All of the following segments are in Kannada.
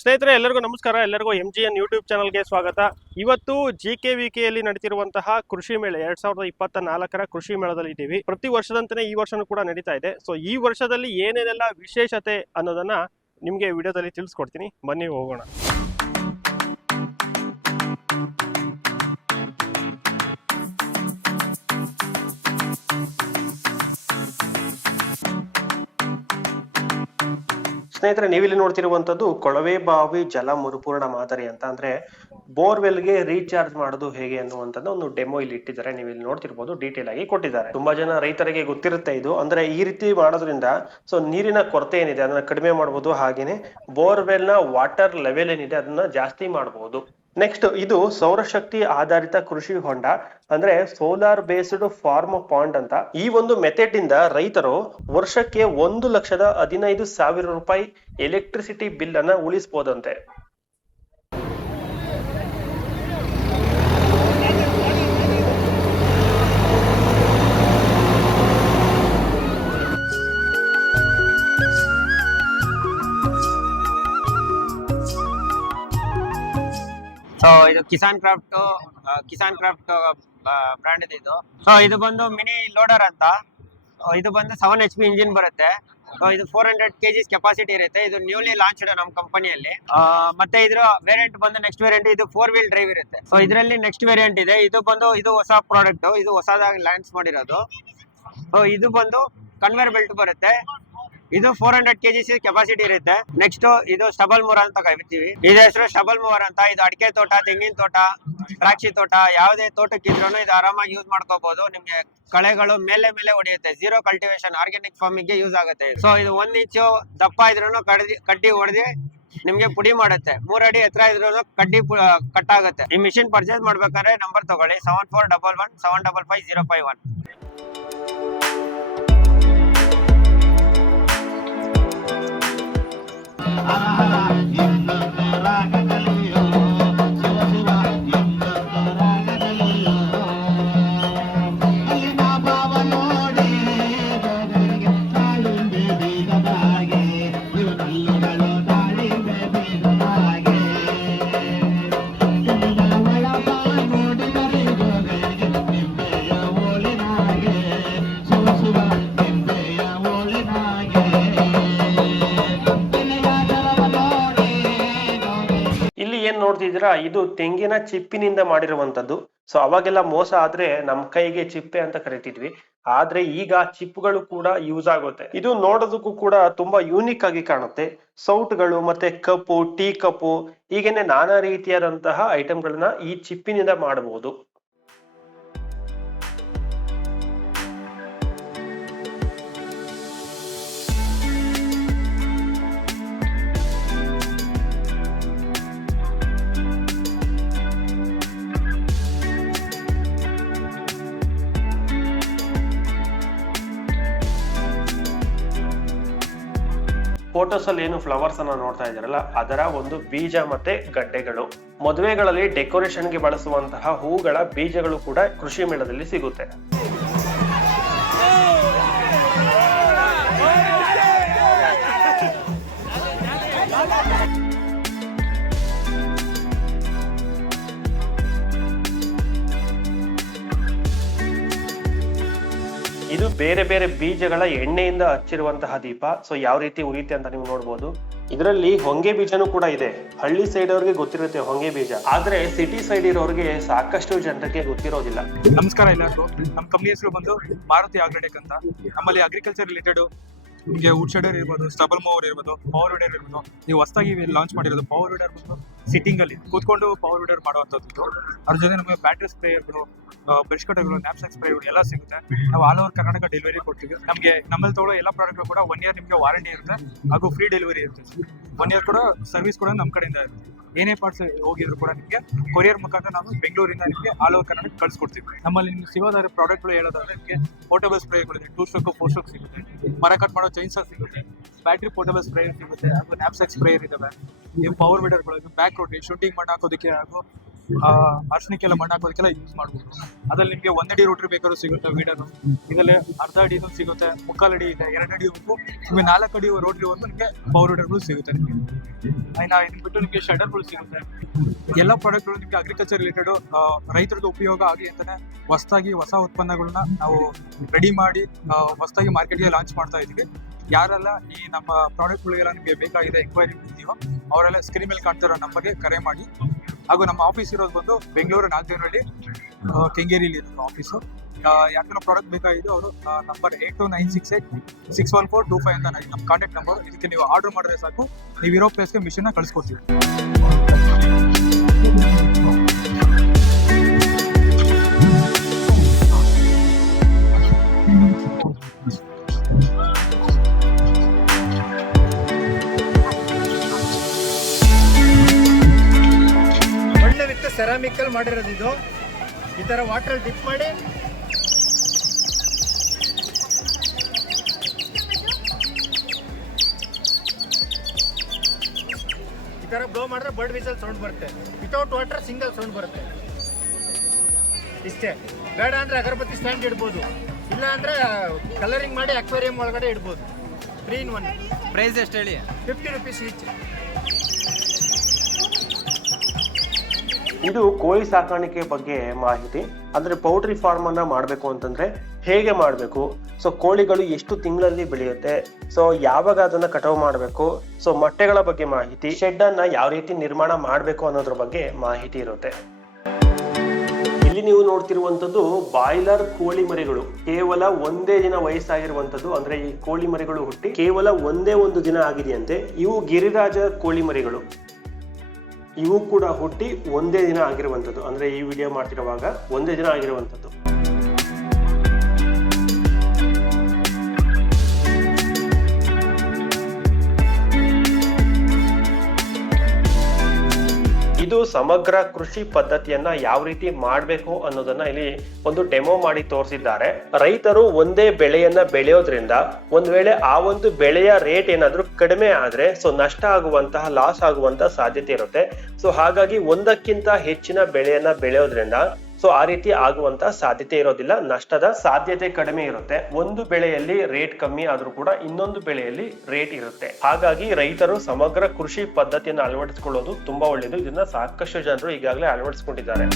ಸ್ನೇಹಿತರೆ, ಎಲ್ಲರಿಗೂ ನಮಸ್ಕಾರ. ಎಲ್ಲರಿಗೂ ಎಂ ಜಿ ಎನ್ ಯೂಟ್ಯೂಬ್ ಚಾನಲ್ಗೆ ಸ್ವಾಗತ. ಇವತ್ತು ಜಿ ಕೆ ವಿ ಕೆಯಲ್ಲಿ ನಡೀತಿರುವಂತಹ ಕೃಷಿ ಮೇಳ, ಎರಡ್ ಸಾವಿರದ ಇಪ್ಪತ್ತ ನಾಲ್ಕರ ಕೃಷಿ ಮೇಳದಲ್ಲಿ ಇದ್ದೀವಿ. ಪ್ರತಿ ವರ್ಷದಂತೆ ಈ ವರ್ಷನೂ ಕೂಡ ನಡೀತಾ ಇದೆ. ಸೊ ಈ ವರ್ಷದಲ್ಲಿ ಏನೇನೆಲ್ಲ ವಿಶೇಷತೆ ಅನ್ನೋದನ್ನ ನಿಮಗೆ ವಿಡಿಯೋದಲ್ಲಿ ತಿಳಿಸ್ಕೊಡ್ತೀನಿ. ಬನ್ನಿ ಹೋಗೋಣ. ಸ್ನೇಹಿತರೆ, ನೀವಿಲ್ಲಿ ನೋಡ್ತಿರುವಂತದ್ದು ಕೊಳವೆ ಬಾವಿ ಜಲ ಮರುಪೂರ್ಣ ಮಾದರಿ ಅಂತ. ಅಂದ್ರೆ ಬೋರ್ವೆಲ್ಗೆ ರೀಚಾರ್ಜ್ ಮಾಡೋದು ಹೇಗೆ ಅನ್ನುವಂಥದ್ದು ಒಂದು ಡೆಮೋ ಇಲ್ಲಿ ಇಟ್ಟಿದ್ದಾರೆ. ನೀವು ಇಲ್ಲಿ ನೋಡ್ತಿರ್ಬೋದು ಡೀಟೇಲ್ ಆಗಿ ಕೊಟ್ಟಿದ್ದಾರೆ. ತುಂಬಾ ಜನ ರೈತರಿಗೆ ಗೊತ್ತಿರುತ್ತೆ ಇದು. ಅಂದ್ರೆ ಈ ರೀತಿ ಮಾಡೋದ್ರಿಂದ, ಸೊ ನೀರಿನ ಕೊರತೆ ಏನಿದೆ, ಅದನ್ನ ಕಡಿಮೆ ಮಾಡಬಹುದು ಹಾಗೇನೆ ಬೋರ್ವೆಲ್ನ ವಾಟರ್ ಲೆವೆಲ್ ಏನಿದೆ, ಅದನ್ನ ಜಾಸ್ತಿ ಮಾಡಬಹುದು ನೆಕ್ಸ್ಟ್ ಇದು ಸೌರಶಕ್ತಿ ಆಧಾರಿತ ಕೃಷಿ ಹೊಂಡ. ಅಂದ್ರೆ ಸೋಲಾರ್ ಬೇಸ್ಡ್ ಫಾರ್ಮ್ ಪಾಂಡ್ ಅಂತ. ಈ ಒಂದು ಮೆಥಡ್ ಇಂದ ರೈತರು ವರ್ಷಕ್ಕೆ ಒಂದು ಲಕ್ಷದ ಹದಿನೈದು ಸಾವಿರ ರೂಪಾಯಿ ಎಲೆಕ್ಟ್ರಿಸಿಟಿ ಬಿಲ್ ಅನ್ನ ಉಳಿಸಬಹುದಂತೆ ಸೊ ಇದು Kisan craft Kisan craft brand ಇದು ಸೊ ಇದು ಬಂದು ಮಿನಿ ಲೋಡರ್ ಅಂತ. ಇದು ಬಂದು ಸೆವೆನ್ ಎಚ್ ಪಿ ಇಂಜಿನ್ ಬರುತ್ತೆ. ಇದು ಫೋರ್ ಹಂಡ್ರೆಡ್ ಕೆಜಿಸ್ ಕೆಪಾಸಿಟಿ ಇರುತ್ತೆ. ಇದು ನ್ಯೂಲಿ ಲಾಂಚ್ಡ್ ನಮ್ಮ ಕಂಪನಿಯಲ್ಲಿ ಮತ್ತೆ ಇದ್ರ ವೇರಿಯಂಟ್ ಬಂದು ನೆಕ್ಸ್ಟ್ ವೇರಿಯಂಟ್ ಇದು ಫೋರ್ ವೀಲ್ ಡ್ರೈವ್ ಇರುತ್ತೆ. ಸೊ ಇದರಲ್ಲಿ ನೆಕ್ಸ್ಟ್ ವೇರಿಯಂಟ್ ಇದೆ. ಇದು ಬಂದು, ಇದು ಹೊಸ ಪ್ರಾಡಕ್ಟ್ ಇದು ಹೊಸದಾಗಿ ಲಾಂಚ್ ಮಾಡಿರೋದು. ಇದು ಬಂದು ಕನ್ವೇರ್ ಬೆಲ್ಟ್ ಬರುತ್ತೆ. ಇದು ಫೋರ್ ಹಂಡ್ರೆಡ್ ಕೆಜಿಸ್ ಕೆಪಾಸಿಟಿ ಇರುತ್ತೆ. ನೆಕ್ಸ್ಟ್ ಇದು ಸ್ಟಬಲ್ ಮೂರ್ ಅಂತ ಕರಿತೀವಿ. ಇದು ಹೆಸರು ಸ್ಟಬಲ್ ಮೂವರ್ ಅಂತ. ಇದು ಅಡಿಕೆ ತೋಟ, ತೆಂಗಿನ ತೋಟ, ದ್ರಾಕ್ಷಿ ತೋಟ, ಯಾವುದೇ ತೋಟಕ್ಕಿದ್ರು ಇದು ಆರಾಮಾಗಿ ಯೂಸ್ ಮಾಡ್ಕೋಬಹುದು ನಿಮ್ಗೆ ಕಳೆಗಳು ಮೇಲೆ ಮೇಲೆ ಹೊಡೆಯುತ್ತೆ. ಜೀರೋ ಕಲ್ಟಿವೇಶನ್ ಆರ್ಗ್ಯಾನಿಕ್ ಫಾರ್ಮಿಂಗ್ಗೆ ಯೂಸ್ ಆಗುತ್ತೆ ಸೊ ಇದು ಒಂದ್ ಇಂಚು ದಪ್ಪ ಇದ್ರೂ ಕಡ್ದಿ, ಕಡ್ಡಿ ಹೊಡೆದಿ ನಿಮ್ಗೆ ಪುಡಿ ಮಾಡುತ್ತೆ. ಮೂರ್ ಅಡಿ ಎತ್ತರ ಇದ್ರೂ ಕಡ್ಡಿ ಕಟ್ ಆಗುತ್ತೆ. ಈ ಮಿಷಿನ್ ಪರ್ಚೇಸ್ ಮಾಡ್ಬೇಕಾದ್ರೆ ನಂಬರ್ ತಗೊಳ್ಳಿ. Seven four double one seven double five zero five one ನೋಡ್ತಿದ್ದೀರಾ ಇದು ತೆಂಗಿನ ಚಿಪ್ಪಿನಿಂದ ಮಾಡಿರುವಂತದ್ದು. ಸೊ ಅವಾಗೆಲ್ಲ ಮೋಸ ಆದ್ರೆ ನಮ್ ಕೈಗೆ ಚಿಪ್ಪೆ ಅಂತ ಕರಿತಿದ್ವಿ. ಆದ್ರೆ ಈಗ ಚಿಪ್ಗಳು ಕೂಡ ಯೂಸ್ ಆಗುತ್ತೆ. ಇದು ನೋಡೋದಕ್ಕೂ ಕೂಡ ತುಂಬಾ ಯೂನಿಕ್ ಆಗಿ ಕಾಣುತ್ತೆ. ಸೌಟ್ಗಳು ಮತ್ತೆ ಕಪ್ಪು, ಟೀ ಕಪ್ಪು ಹೀಗೇನೆ ನಾನಾ ರೀತಿಯಾದಂತಹ ಐಟಮ್ಗಳನ್ನ ಈ ಚಿಪ್ಪಿನಿಂದ ಮಾಡಬಹುದು ಫೋಟೋಸ್ ಅಲ್ಲಿ ಏನು ಫ್ಲವರ್ಸ್ ಅನ್ನ ನೋಡ್ತಾ ಇದ್ದೀರಲ್ಲ, ಅದರ ಒಂದು ಬೀಜ ಮತ್ತೆ ಗಡ್ಡೆಗಳು. ಮದುವೆಗಳಲ್ಲಿ ಡೆಕೋರೇಷನ್ಗೆ ಬಳಸುವಂತಹ ಹೂಗಳ ಬೀಜಗಳು ಕೂಡ ಕೃಷಿ ಮೇಳದಲ್ಲಿ ಸಿಗುತ್ತೆ. ಬೇರೆ ಬೇರೆ ಬೀಜಗಳ ಎಣ್ಣೆಯಿಂದ ಹಚ್ಚಿರುವಂತಹ ದೀಪ. ಸೊ ಯಾವ ರೀತಿ ಉರಿಯುತ್ತೆ ಅಂತ ನೀವು ನೋಡ್ಬೋದು. ಇದರಲ್ಲಿ ಹೊಂಗೆ ಬೀಜನು ಕೂಡ ಇದೆ. ಹಳ್ಳಿ ಸೈಡ್ ಅವ್ರಿಗೆ ಗೊತ್ತಿರುತ್ತೆ ಹೊಂಗೆ ಬೀಜ. ಆದ್ರೆ ಸಿಟಿ ಸೈಡ್ ಇರೋರಿಗೆ ಸಾಕಷ್ಟು ಜನರಿಗೆ ಗೊತ್ತಿರೋದಿಲ್ಲ. ನಮಸ್ಕಾರ ಎಲ್ಲರಿಗೂ. ನಮ್ಮ ಕಂಪ್ನಿ ಹೆಸರು ಬಂದು ಮಾರುತಿ ಆಗ್ರೆಟೆಕ್ ಅಂತ. ನಮ್ಮಲ್ಲಿ ಅಗ್ರಿಕಲ್ಚರ್ ರಿಲೇಟೆಡ್ ನಿಮಗೆ ವುಡ್ ಶೆಡರ್ ಇರ್ಬೋದು ಸ್ಟಬಲ್ ಮೂವರ್ ಇರ್ಬೋದು ಪವರ್ ವಿಡರ್ ಇರ್ಬೋದು, ನೀವು ಹೊಸದಾಗಿ ಲಾಂಚ್ ಮಾಡಿರೋದು ಪವರ್ ವಿಡರ್ ಬಂದು ಸಿಟ್ಟಿಂಗ್ ಅಲ್ಲಿ ಕೂತ್ಕೊಂಡು ಪವರ್ ವಿಡರ್ ಮಾಡುವಂಥದ್ದು. ಅದ್ರ ಜೊತೆ ನಮಗೆ ಬ್ಯಾಟ್ರಿ ಸ್ಪ್ರೇಯರ್ಗಳು ಬ್ರಷ್ ಕಟರ್ಗಳು ನ್ಯಾಪ್ಸಾಕ್ ಸ್ಪ್ರೇಗಳು ಎಲ್ಲ ಸಿಗುತ್ತೆ. ನಾವು ಆಲ್ ಓವರ್ ಕರ್ನಾಟಕ ಡೆಲಿವರಿ ಕೊಡ್ತೀವಿ. ನಮಗೆ, ನಮ್ಮಲ್ಲಿ ತಗೊಳ್ಳೋ ಎಲ್ಲ ಪ್ರಾಡಕ್ಟ್ ಕೂಡ ಒನ್ ಇಯರ್ ನಿಮಗೆ ವಾರಂಟಿ ಇರುತ್ತೆ, ಹಾಗೂ ಫ್ರೀ ಡೆಲಿವರಿ ಇರುತ್ತೆ. ಒನ್ ಇಯರ್ ಕೂಡ ಸರ್ವಿಸ್ ಕೂಡ ನಮ್ಮ ಕಡೆಯಿಂದ ಇರುತ್ತೆ. ಏನೇ ಪಾರ್ಟ್ಸ್ ಹೋಗಿದ್ರು ಕೂಡ ನಿಮಗೆ ಕೊರಿಯರ್ ಮುಖಾಂತರ ನಾವು ಬೆಂಗಳೂರಿಂದ ನಿಮಗೆ ಆಲ್ ಓವರ್ ಕರ್ನಾಟಕ ಕಳ್ಸಿಕೊಡ್ತೀವಿ. ನಮ್ಮಲ್ಲಿ ನಿಮ್ಗೆ ಸಿಗೋದಾದ್ರೆ ಪ್ರಾಡಕ್ಟ್ಗಳು ಹೇಳೋದಾದ್ರೆ ನಿಮಗೆ ಪೋರ್ಟಬಲ್ ಸ್ಪ್ರೇಗಳಿದೆ ಟೂ ಸ್ಟೋಕ್ ಫೋರ್ ಸ್ಟೋಕ್ ಸಿಗುತ್ತೆ. ಮರ ಕಟ್ ಮಾಡೋ ಚೈನ್ಸ್ ಸಿಗುತ್ತೆ. ಬ್ಯಾಟ್ರಿ ಪೋರ್ಟಬಲ್ ಸ್ಪ್ರೇಯರ್ ಸಿಗುತ್ತೆ. ಹಾಗೂ ನ್ಯಾಪ್ಸಾಕ್ ಸ್ಪ್ರೇಯರ್ ಇದಾವೆ. ಪವರ್ ವಿಡರ್ಗಳು ಬ್ಯಾಕ್ ರೋಟಿ ಶೂಟಿಂಗ್ ಮಾಡಿ ಹಾಕೋದಕ್ಕೆ ಹಾಗೂ ಅರ್ಶನಿಕ್ಕೆಲ್ಲ ಮಣ್ಣು ಹಾಕೋದಕ್ಕೆಲ್ಲ ಯೂಸ್ ಮಾಡ್ಬೋದು. ಅದ್ರಲ್ಲಿ ನಿಮಗೆ ಒಂದಡಿ ರೋಟ್ರಿ ಬೇಕಾದ್ರು ಸಿಗುತ್ತೆ ವೀಡರ್ ಇದರಲ್ಲಿ ಅರ್ಧ ಅಡಿ ಸಿಗುತ್ತೆ, ಮುಕ್ಕಾಲು ಅಡಿ ಇದೆ, ಎರಡು ಉಪ್ಪು ನಿಮಗೆ ನಾಲ್ಕು ಅಡಿ ರೋಟ್ರಿವರೆಗೂ ನಿಮಗೆ ಪವರ್ ವೀಡರ್ಗಳು ಸಿಗುತ್ತೆ ನಿಮಗೆ. ಇನ್ನು ಇದನ್ನ ಬಿಟ್ಟು ನಿಮಗೆ ಶಡರ್ಗಳು ಸಿಗುತ್ತೆ. ಎಲ್ಲ ಪ್ರಾಡಕ್ಟ್ಗಳು ನಿಮಗೆ ಅಗ್ರಿಕಲ್ಚರ್ ರಿಲೇಟೆಡ್ ರೈತರದ್ದು ಉಪಯೋಗ ಆಗಲಿ ಅಂತಾನೆ ಹೊಸದಾಗಿ ಹೊಸ ಉತ್ಪನ್ನಗಳನ್ನ ನಾವು ರೆಡಿ ಮಾಡಿ ಹೊಸದಾಗಿ ಮಾರ್ಕೆಟ್ಗೆ ಲಾಂಚ್ ಮಾಡ್ತಾ ಇದ್ದೀವಿ. ಯಾರೆಲ್ಲ ಈ ನಮ್ಮ ಪ್ರಾಡಕ್ಟ್ಗಳಿಗೆಲ್ಲ ನಿಮಗೆ ಬೇಕಾಗಿದೆ ಎಂಕ್ವೈರಿ ಇದೆಯೋ ಅವರೆಲ್ಲ ಸ್ಕ್ರೀನ್ ಮೇಲೆ ಕಾಣ್ತಿರೋ ನಂಬರ್ಗೆ ಕರೆ ಮಾಡಿ. ಹಾಗೂ ನಮ್ಮ ಆಫೀಸ್ ಇರೋದು ಬಂದು ಬೆಂಗಳೂರು ನಾಗದೇವರಹಳ್ಳಿ ಕೆಂಗೇರಿಯಲ್ಲಿ ಇರೋದು ಆಫೀಸು ಯಾಕೆಲ್ಲ ಪ್ರಾಡಕ್ಟ್ ಬೇಕಾಗಿದ್ದು ಅವರು number eight two nine six eight six one four two five ಅಂತ ನಮ್ಮ ಕಾಂಟ್ಯಾಕ್ಟ್ ನಂಬರ್ ಇದಕ್ಕೆ ನೀವು ಆರ್ಡರ್ ಮಾಡಿದ್ರೆ ಸಾಕು. ನೀವು ಇರೋ ಪ್ಲೇಸ್ಗೆ ಮಿಷನ್ನ ಕಳಿಸ್ಕೊಡ್ತೀವಿ. ಒಳ್ಳೆ ವಿತ್ ಸೆರಾಮಿಕಲ್ ಮಾಡಿರೋದು ಇದು. ಈ ಥರ ವಾಟರ್ ಡಿಪ್ ಮಾಡಿ. ಈ ಥರ ಬ್ಲೋ ಮಾಡಿದ್ರೆ ಬರ್ಡ್ ವಿಸಲ್ ಸೌಂಡ್ ಬರುತ್ತೆ. ವಿತೌಟ್ ವಾಟರ್ ಸಿಂಗಲ್ ಸೌಂಡ್ ಬರುತ್ತೆ. ಇಷ್ಟೇ. ಬೇಡ ಅಂದ್ರೆ ಅಗರಬತ್ತಿ ಸ್ಟ್ಯಾಂಡ್ ಇಡ್ಬೋದು. ಇಲ್ಲ ಅಂದ್ರೆ ಕಲರಿಂಗ್ ಮಾಡಿ ಅಕ್ವೇರಿಯಂ ಒಳಗಡೆ ಇಡ್ಬೋದು. ತ್ರೀ ಇನ್ ಒನ್ ಪ್ರೈಸ್ ಎಷ್ಟು ಹೇಳಿ? ಫಿಫ್ಟಿ ರುಪೀಸ್ ಈಚ್ ಇದು ಕೋಳಿ ಸಾಕಾಣಿಕೆ ಬಗ್ಗೆ ಮಾಹಿತಿ. ಅಂದ್ರೆ ಪೌಲ್ಟ್ರಿ ಫಾರ್ಮ್ ಅನ್ನ ಮಾಡಬೇಕು ಅಂತಂದ್ರೆ ಹೇಗೆ ಮಾಡಬೇಕು? ಸೊ ಕೋಳಿಗಳು ಎಷ್ಟು ತಿಂಗಳಲ್ಲಿ ಬೆಳೆಯುತ್ತೆ? ಸೊ ಯಾವಾಗ ಅದನ್ನ ಕಟಾವು ಮಾಡಬೇಕು? ಸೊ ಮೊಟ್ಟೆಗಳ ಬಗ್ಗೆ ಮಾಹಿತಿ ಶೆಡ್ ಅನ್ನ ಯಾವ ರೀತಿ ನಿರ್ಮಾಣ ಮಾಡಬೇಕು ಅನ್ನೋದ್ರ ಬಗ್ಗೆ ಮಾಹಿತಿ ಇರುತ್ತೆ. ಇಲ್ಲಿ ನೀವು ನೋಡ್ತಿರುವಂತದ್ದು ಬಾಯ್ಲರ್ ಕೋಳಿ ಮರಿಗಳು. ಕೇವಲ ಒಂದೇ ದಿನ ವಯಸ್ಸಾಗಿರುವಂತದ್ದು ಅಂದ್ರೆ ಈ ಕೋಳಿ ಮರಿಗಳು ಹುಟ್ಟಿ ಕೇವಲ ಒಂದೇ ಒಂದು ದಿನ ಆಗಿದೆಯಂತೆ. ಇವು ಗಿರಿರಾಜ ಕೋಳಿ ಮರಿಗಳು. ಇವು ಕೂಡ ಹುಟ್ಟಿ ಒಂದೇ ದಿನ ಆಗಿರುವಂಥದ್ದು. ಅಂದ್ರೆ ಈ ವಿಡಿಯೋ ಮಾಡ್ತಿರುವಾಗ ಒಂದೇ ದಿನ ಆಗಿರುವಂಥದ್ದು. ಇದು ಸಮಗ್ರ ಕೃಷಿ ಪದ್ಧತಿಯನ್ನ ಯಾವ ರೀತಿ ಮಾಡಬೇಕು ಅನ್ನೋದನ್ನ ಇಲ್ಲಿ ಒಂದು ಡೆಮೋ ಮಾಡಿ ತೋರಿಸಿದ್ದಾರೆ. ರೈತರು ಒಂದೇ ಬೆಳೆಯನ್ನ ಬೆಳೆಯೋದ್ರಿಂದ ಒಂದ್ ವೇಳೆ ಆ ಒಂದು ಬೆಳೆಯ ರೇಟ್ ಏನಾದ್ರೂ ಕಡಿಮೆ ಆದ್ರೆ ಸೊ ನಷ್ಟ ಆಗುವಂತಹ, ಲಾಸ್ ಆಗುವಂತಹ ಸಾಧ್ಯತೆ ಇರುತ್ತೆ. ಸೊ ಹಾಗಾಗಿ ಒಂದಕ್ಕಿಂತ ಹೆಚ್ಚಿನ ಬೆಳೆಯನ್ನ ಬೆಳೆಯೋದ್ರಿಂದ ಸೊ ಆ ರೀತಿ ಆಗುವಂತ ಸಾಧ್ಯತೆ ಇರೋದಿಲ್ಲ. ನಷ್ಟದ ಸಾಧ್ಯತೆ ಕಡಿಮೆ ಇರುತ್ತೆ. ಒಂದು ಬೆಳೆಯಲ್ಲಿ ರೇಟ್ ಕಮ್ಮಿ ಆದ್ರೂ ಕೂಡ ಇನ್ನೊಂದು ಬೆಳೆಯಲ್ಲಿ ರೇಟ್ ಇರುತ್ತೆ. ಹಾಗಾಗಿ ರೈತರು ಸಮಗ್ರ ಕೃಷಿ ಪದ್ಧತಿಯನ್ನು ಅಳವಡಿಸಿಕೊಳ್ಳೋದು ತುಂಬಾ ಒಳ್ಳೆಯದು ಇದನ್ನ ಸಾಕಷ್ಟು ಜನರು ಈಗಾಗಲೇ ಅಳವಡಿಸಿಕೊಂಡಿದ್ದಾರೆ.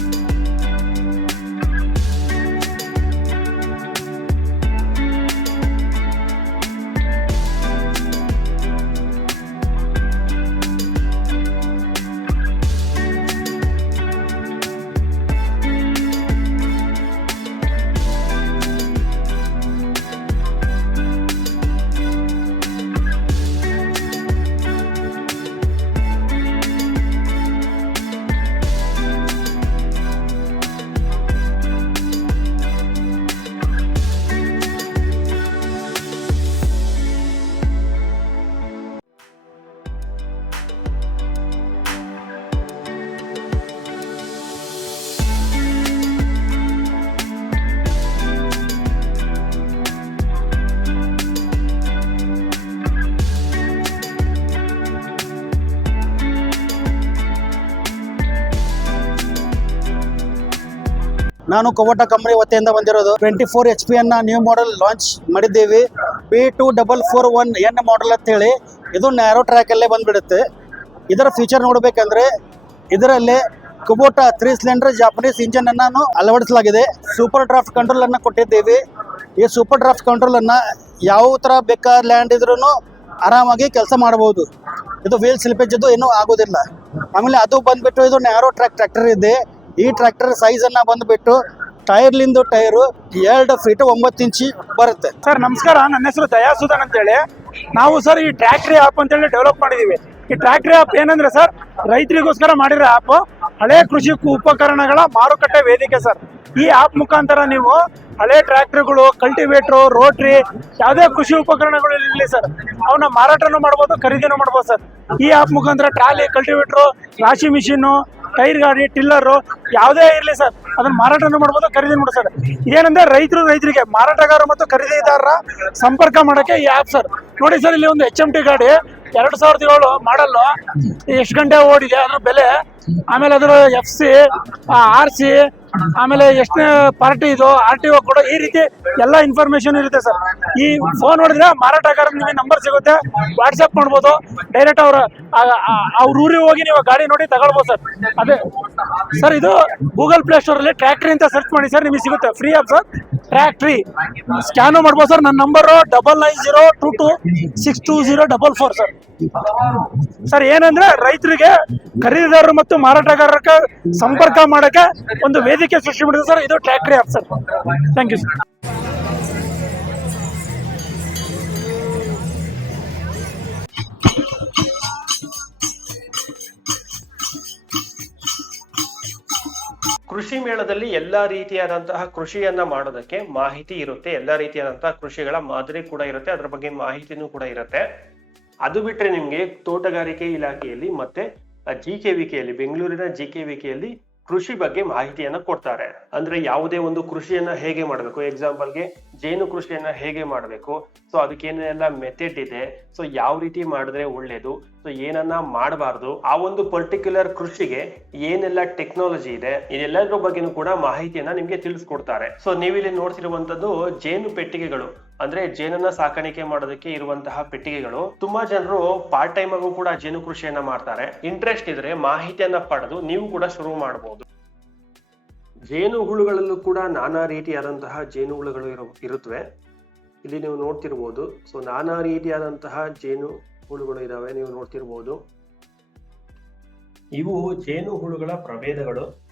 ನಾನು ಕವಟ ಕಂಪನಿ ವತಿಯಿಂದ ಬಂದಿರೋದು. ಟ್ವೆಂಟಿ ಫೋರ್ ಎಚ್ ಪಿ ಅನ್ನ ನ್ಯೂ ಮಾಡೆಲ್ ಲಾಂಚ್ ಮಾಡಿದ್ದೀವಿ. P two double four one N model ಅಂತೇಳಿ. ಇದು ನ್ಯಾರೋ ಟ್ರ್ಯಾಕಲ್ಲೇ ಬಂದ್ಬಿಡುತ್ತೆ. ಇದರ ಫೀಚರ್ ನೋಡಬೇಕಂದ್ರೆ ಇದರಲ್ಲಿ Kubota three cylinder Japanese engine ಅನ್ನು ಅಳವಡಿಸಲಾಗಿದೆ. ಸೂಪರ್ ಡ್ರಾಫ್ಟ್ ಕಂಟ್ರೋಲ್ ಅನ್ನು ಕೊಟ್ಟಿದ್ದೀವಿ. ಈ ಸೂಪರ್ ಡ್ರಾಫ್ಟ್ ಕಂಟ್ರೋಲ್ ಅನ್ನ ಯಾವ ತರ ಬೇಕಾದ ಲ್ಯಾಂಡ್ ಇದ್ರೂ ಆರಾಮಾಗಿ ಕೆಲಸ ಮಾಡಬಹುದು ಇದು ವೀಲ್ ಸ್ಲಿಪೇಜ್ ಇದು ಏನೂ ಆಗೋದಿಲ್ಲ. ಆಮೇಲೆ ಅದು ಬಂದ್ಬಿಟ್ಟು ಇದು ನ್ಯಾರೋ ಟ್ರ್ಯಾಕ್ ಟ್ರ್ಯಾಕ್ಟರ್ ಇದೆ. ಈ ಟ್ರ್ಯಾಕ್ಟರ್ ಸೈಜ್ ಬಂದುಬಿಟ್ಟು ಟೈರ್ಲಿಂದು ಟೈರು ಎರಡು ಫೀಟ್ ಒಂಬತ್ತು ಇಂಚಿ ಬರುತ್ತೆ. ಸರ್, ನಮಸ್ಕಾರ. ನನ್ನ ಹೆಸರು ದಯಾಸುಧನ್ ಅಂತೇಳಿ. ನಾವು ಸರ್ ಈ ಟ್ರ್ಯಾಕ್ಟ್ರಿ ಆ್ಯಪ್ ಅಂತೇಳಿ ಡೆವಲಪ್ ಮಾಡಿದೀವಿ. ಈ ಟ್ರ್ಯಾಕ್ಟ್ರಿ ಆ್ಯಪ್ ಏನಂದ್ರೆ ಸರ್, ರೈತರಿಗೋಸ್ಕರ ಮಾಡಿರೋ ಆ್ಯಪ್ ಹಳೆ ಕೃಷಿ ಉಪಕರಣಗಳ ಮಾರುಕಟ್ಟೆ ವೇದಿಕೆ ಸರ್. ಈ ಆ್ಯಪ್ ಮುಖಾಂತರ ನೀವು ಹಳೆ ಟ್ರ್ಯಾಕ್ಟರ್ಗಳು ಕಲ್ಟಿವೇಟ್ರು ರೋಟ್ರಿ ಯಾವುದೇ ಕೃಷಿ ಉಪಕರಣಗಳು ಇರಲಿ ಸರ್ ಅವನ್ನ ಮಾರಾಟನೂ ಮಾಡ್ಬೋದು, ಖರೀದಿನೂ ಮಾಡ್ಬೋದು ಸರ್. ಈ ಆ್ಯಪ್ ಮುಖಾಂತರ ಟ್ರಾಲಿ ಕಲ್ಟಿವೇಟ್ರು ರಾಶಿ ಮಿಷಿನ್ನು ಟೈರ್ ಗಾಡಿ, ಟಿಲ್ಲರು, ಯಾವುದೇ ಇರಲಿ ಸರ್. ಅದನ್ನ ಮಾರಾಟನೂ ಮಾಡ್ಬೋದು ಖರೀದಿ ಮಾಡಿ ಸರ್. ಇದೇನಂದ್ರೆ ರೈತರು, ರೈತರಿಗೆ ಮಾರಾಟಗಾರರು ಮತ್ತು ಖರೀದಿದಾರರ ಸಂಪರ್ಕ ಮಾಡೋಕ್ಕೆ ಈ ಆ್ಯಪ್ ಸರ್. ನೋಡಿ ಸರ್, ಇಲ್ಲಿ ಒಂದು ಎಚ್ ಎಂ ಟಿ ಗಾಡಿ, ಎರಡು ಸಾವಿರದ ಏಳು ಮಾಡಲ್ ಎಷ್ಟು ಗಂಟೆ ಓಡಿದೆ, ಅದ್ರ ಬೆಲೆ, ಆಮೇಲೆ ಅದ್ರ ಎಫ್ ಸಿ ಆರ್ ಸಿ ಆಮೇಲೆ ಎಷ್ಟನೇ ಪಾರ್ಟಿ ಇದು ಆರ್ ಟಿ ಕೊಡೋ ಈ ರೀತಿ ಎಲ್ಲ ಇನ್ಫಾರ್ಮೇಶನ್ ಇರುತ್ತೆ ಸರ್. ಈ ಫೋನ್ ನೋಡಿದ್ರೆ ಮಾರಾಟಗಾರ ನಿಮಗೆ ನಂಬರ್ ಸಿಗುತ್ತೆ ವಾಟ್ಸಪ್ ಮಾಡ್ಬೋದು ಡೈರೆಕ್ಟ್ ಅವ್ರ ಅವ್ರ ಊರಿಗೆ ಹೋಗಿ ನೀವು ಗಾಡಿ ನೋಡಿ ತಗೊಳ್ಬೋದು ಸರ್. ಅದೇ, ಸರ್ ಇದು ಗೂಗಲ್ ಪ್ಲೇ ಸ್ಟೋರ್ ಅಲ್ಲಿ ಟ್ರ್ಯಾಕ್ಟ್ರಿ ಅಂತ ಸರ್ಚ್ ಮಾಡಿ ಸರ್, ನಿಮಗೆ ಸಿಗುತ್ತೆ. Free of sir? Tractor scan ಮಾಡ್ಬೋದು ಸರ್. ನನ್ನ number double nine zero two two six two zero double four sir. Sir, ಏನಂದ್ರೆ ರೈತರಿಗೆ ಖರೀದಿದಾರರು ಮತ್ತು ಮಾರಾಟಗಾರರ ಸಂಪರ್ಕ ಮಾಡಕ್ಕೆ ಒಂದು ವೇದಿಕೆ ಸೃಷ್ಟಿ ಮಾಡಿದೆ ಸರ್, ಇದು ಟ್ಯಾಕ್ರಿ app sir. Thank you sir ಕೃಷಿ ಮೇಳದಲ್ಲಿ ಎಲ್ಲಾ ರೀತಿಯಾದಂತಹ ಕೃಷಿಯನ್ನ ಮಾಡೋದಕ್ಕೆ ಮಾಹಿತಿ ಇರುತ್ತೆ. ಎಲ್ಲಾ ರೀತಿಯಾದಂತಹ ಕೃಷಿಗಳ ಮಾದರಿ ಕೂಡ ಇರುತ್ತೆ. ಅದ್ರ ಬಗ್ಗೆ ಮಾಹಿತಿನೂ ಕೂಡ ಇರುತ್ತೆ. ಅದು ಬಿಟ್ರೆ ನಿಮ್ಗೆ ತೋಟಗಾರಿಕೆ ಇಲಾಖೆಯಲ್ಲಿ ಮತ್ತೆ ಜಿ ಕೆ ವಿಕೆಯಲ್ಲಿ ಬೆಂಗಳೂರಿನ ಜಿ ಕೆ ವಿಕೆಯಲ್ಲಿ ಕೃಷಿ ಬಗ್ಗೆ ಮಾಹಿತಿಯನ್ನ ಕೊಡ್ತಾರೆ. ಅಂದ್ರೆ ಯಾವುದೇ ಒಂದು ಕೃಷಿಯನ್ನ ಹೇಗೆ ಮಾಡಬೇಕು? ಎಕ್ಸಾಂಪಲ್ಗೆ ಜೇನು ಕೃಷಿಯನ್ನ ಹೇಗೆ ಮಾಡಬೇಕು? ಸೊ ಅದಕ್ಕೆ ಏನೆಲ್ಲ ಮೆಥಡ್ ಇದೆ. ಸೊ ಯಾವ ರೀತಿ ಮಾಡಿದ್ರೆ ಒಳ್ಳೇದು? ಸೊ ಏನನ್ನ ಮಾಡಬಾರ್ದು? ಆ ಒಂದು ಪರ್ಟಿಕ್ಯುಲರ್ ಕೃಷಿಗೆ ಏನೆಲ್ಲ ಟೆಕ್ನಾಲಜಿ ಇದೆ? ಇದೆಲ್ಲದರ ಬಗ್ಗೆನೂ ಕೂಡ ಮಾಹಿತಿಯನ್ನ ನಿಮ್ಗೆ ತಿಳಿಸ್ಕೊಡ್ತಾರೆ. ಸೊ ನೀವಿಲ್ಲಿ ನೋಡ್ತಿರುವಂತದ್ದು ಜೇನು ಪೆಟ್ಟಿಗೆಗಳು. ಅಂದ್ರೆ ಜೇನನ್ನ ಸಾಕಾಣಿಕೆ ಮಾಡೋದಕ್ಕೆ ಇರುವಂತಹ ಪೆಟ್ಟಿಗೆಗಳು. ತುಂಬಾ ಜನರು ಪಾರ್ಟ್ ಟೈಮ್ ಆಗೂ ಕೂಡ ಜೇನು ಕೃಷಿಯನ್ನ ಮಾಡ್ತಾರೆ. ಇಂಟ್ರೆಸ್ಟ್ ಇದ್ರೆ ಮಾಹಿತಿಯನ್ನ ಪಡೆದು ನೀವು ಕೂಡ ಶುರು ಮಾಡಬಹುದು ಜೇನು ಹುಳುಗಳಲ್ಲೂ ಕೂಡ ನಾನಾ ರೀತಿಯಾದಂತಹ ಜೇನು ಹುಳುಗಳು ಇರು ಇರುತ್ತವೆ ಇಲ್ಲಿ ನೀವು ನೋಡ್ತಿರ್ಬೋದು. ಸೊ ನಾನಾ ರೀತಿಯಾದಂತಹ ಜೇನು ಹುಳುಗಳು ಇದಾವೆ. ನೀವು ನೋಡ್ತಿರ್ಬೋದು. ಇವು ಜೇನು ಹುಳುಗಳ ಪ್ರಭೇದಗಳು.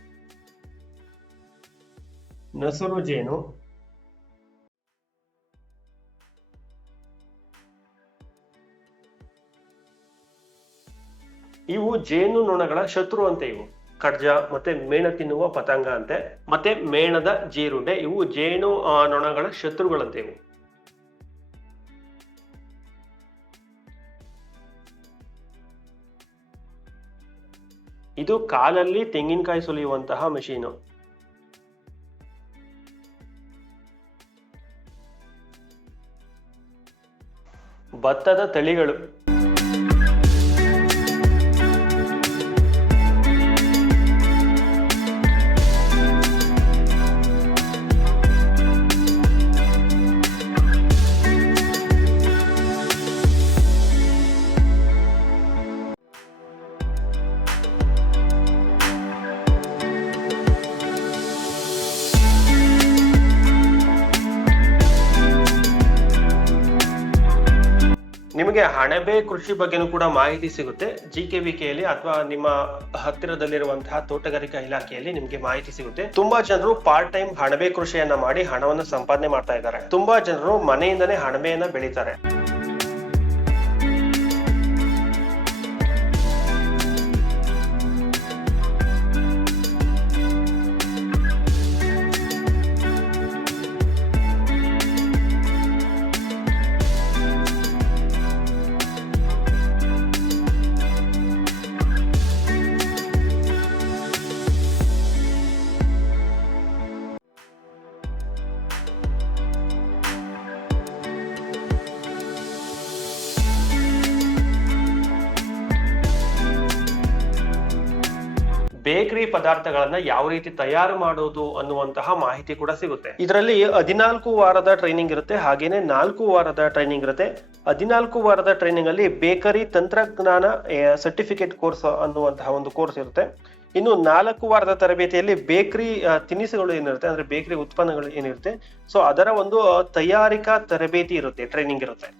ನಸರು ಜೇನು. ಇವು ಜೇನು ನೊಣಗಳ ಶತ್ರು ಅಂತ ಇವು. ಕಡ್ಜ ಮತ್ತೆ ಮೇಣ ತಿನ್ನುವ ಪತಂಗ ಅಂತೆ, ಮತ್ತೆ ಮೇಣದ ಜೀರುಂಡೆ, ಇವು ಜೇನು ನೊಣಗಳ ಶತ್ರುಗಳಂತೆ ಇವು ಇದು ಕಾಲಲ್ಲಿ ತೆಂಗಿನಕಾಯಿ ಸುಲಿಯುವಂತಹ ಮಷೀನು. ಭತ್ತದ ತಳಿಗಳು. ನಿಮಗೆ ಹಣಬೆ ಕೃಷಿ ಬಗ್ಗೆನೂ ಕೂಡ ಮಾಹಿತಿ ಸಿಗುತ್ತೆ. ಜಿ ಕೆ ವಿ ಕೆಯಲ್ಲಿ ಅಥವಾ ನಿಮ್ಮ ಹತ್ತಿರದಲ್ಲಿರುವಂತಹ ತೋಟಗಾರಿಕಾ ಇಲಾಖೆಯಲ್ಲಿ ನಿಮಗೆ ಮಾಹಿತಿ ಸಿಗುತ್ತೆ. ತುಂಬಾ ಜನರು ಪಾರ್ಟ್ ಟೈಮ್ ಹಣಬೆ ಕೃಷಿಯನ್ನ ಮಾಡಿ ಹಣವನ್ನು ಸಂಪಾದನೆ ಮಾಡ್ತಾ ಇದ್ದಾರೆ. ತುಂಬಾ ಜನರು ಮನೆಯಿಂದನೇ ಹಣಬೆಯನ್ನ ಬೆಳೀತಾರೆ. ಬೇಕರಿ ಪದಾರ್ಥಗಳನ್ನ ಯಾವ ರೀತಿ ತಯಾರು ಮಾಡೋದು ಅನ್ನುವಂತಹ ಮಾಹಿತಿ ಕೂಡ ಸಿಗುತ್ತೆ. ಇದರಲ್ಲಿ ಹದಿನಾಲ್ಕು ವಾರದ ಟ್ರೈನಿಂಗ್ ಇರುತ್ತೆ, ಹಾಗೇನೆ ನಾಲ್ಕು ವಾರದ ಟ್ರೈನಿಂಗ್ ಇರುತ್ತೆ. ಹದಿನಾಲ್ಕು ವಾರದ ಟ್ರೈನಿಂಗ್ ಅಲ್ಲಿ ಬೇಕರಿ ತಂತ್ರಜ್ಞಾನ ಸರ್ಟಿಫಿಕೇಟ್ ಕೋರ್ಸ್ ಅನ್ನುವಂತಹ ಒಂದು ಕೋರ್ಸ್ ಇರುತ್ತೆ. ಇನ್ನು ನಾಲ್ಕು ವಾರದ ತರಬೇತಿಯಲ್ಲಿ ಬೇಕರಿ ತಿನಿಸುಗಳು ಏನಿರುತ್ತೆ, ಅಂದ್ರೆ ಬೇಕರಿ ಉತ್ಪನ್ನಗಳು ಏನಿರುತ್ತೆ. ಸೊ ಅದರ ಒಂದು ತಯಾರಿಕಾ ತರಬೇತಿ ಇರುತ್ತೆ ಟ್ರೈನಿಂಗ್ ಇರುತ್ತೆ.